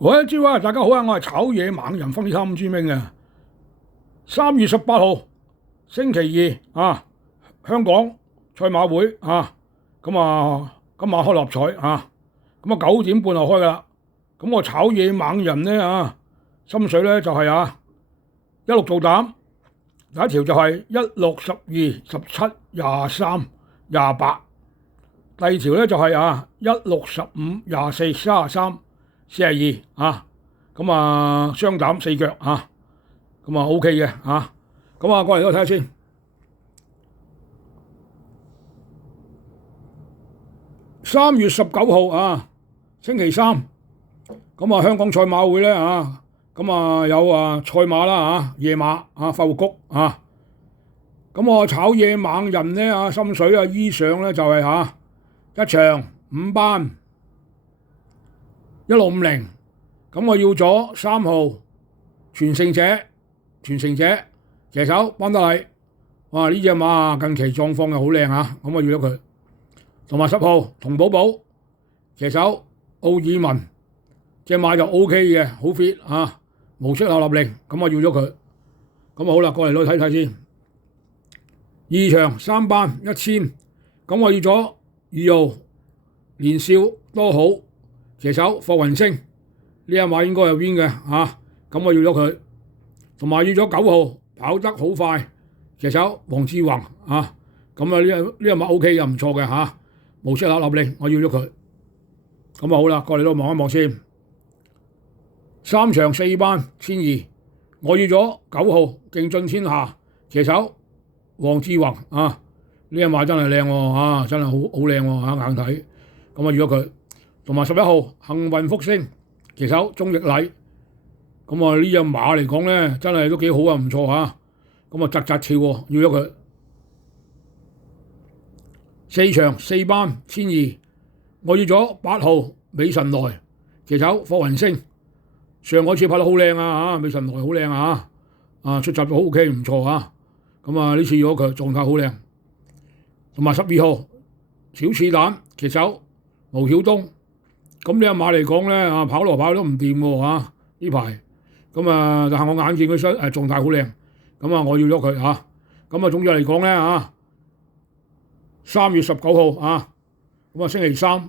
喂，朝啊，大家好啊！我係炒嘢猛人分析3朱明嘅。3月18號星期二啊，香港賽馬會啊，咁啊今晚開立彩啊，咁啊9點半就開噶啦。咁我炒嘢猛人咧啊，心水咧就係16做膽，第一條就係16、12、17、23、28，第二條咧就係16、15、24、33、42啊，咁啊雙膽4腳啊，咁啊 OK 嘅啊，咁啊過嚟都睇下先。3月19號星期三，咁啊香港賽馬會咧咁啊有賽馬啦夜馬快活谷咁我炒嘢猛人咧心水衣上咧就係一場5班1650，咁我要咗3號傳承者騎手班德禮，哇呢隻馬近期狀況又好靚咁我要咗佢，同埋10號同寶寶騎手奧爾文，隻馬就 OK 嘅，好 fit 無出口立令，咁我要咗佢，咁好啦，過嚟睇睇先。2場3班1000，咁我要咗2號年少多好騎手霍雲星，呢隻馬應該係 win 嘅咁我要咗佢，同埋要咗9號跑得好快騎手黃志宏咁呢隻馬 OK 嘅，唔錯嘅無出口立令，我要咗佢，咁好啦，過嚟都望一望先。3場4班1200，我要咗9號競進天下騎手黃志宏呢隻馬真係靚喎真係好靚喎硬睇，咁我要咗佢，同埋11號幸運福星騎手鍾易禮，咁呢隻馬嚟講咧真係都幾好唔錯咁扎跳喎，要咗佢。4場4班1200，我要咗8號美神來騎手霍雲星，上嗰次拍得好靚美神來好靚出閘都 OK 唔錯咁呢次要咗佢，狀態好靚。同埋12號小刺蛋騎手毛曉東，咁呢隻馬嚟講咧跑來跑去都唔掂喎呢排，咁但係我眼見佢狀態好靚，咁我要咗佢咁總之嚟講咧3月19號咁星期三，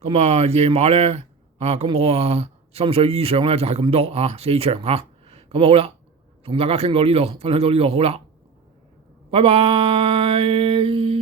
咁夜馬咧咁我心水衣上咧就係咁多4場咁好啦，同大家傾到呢度，分享到呢度好啦，拜拜。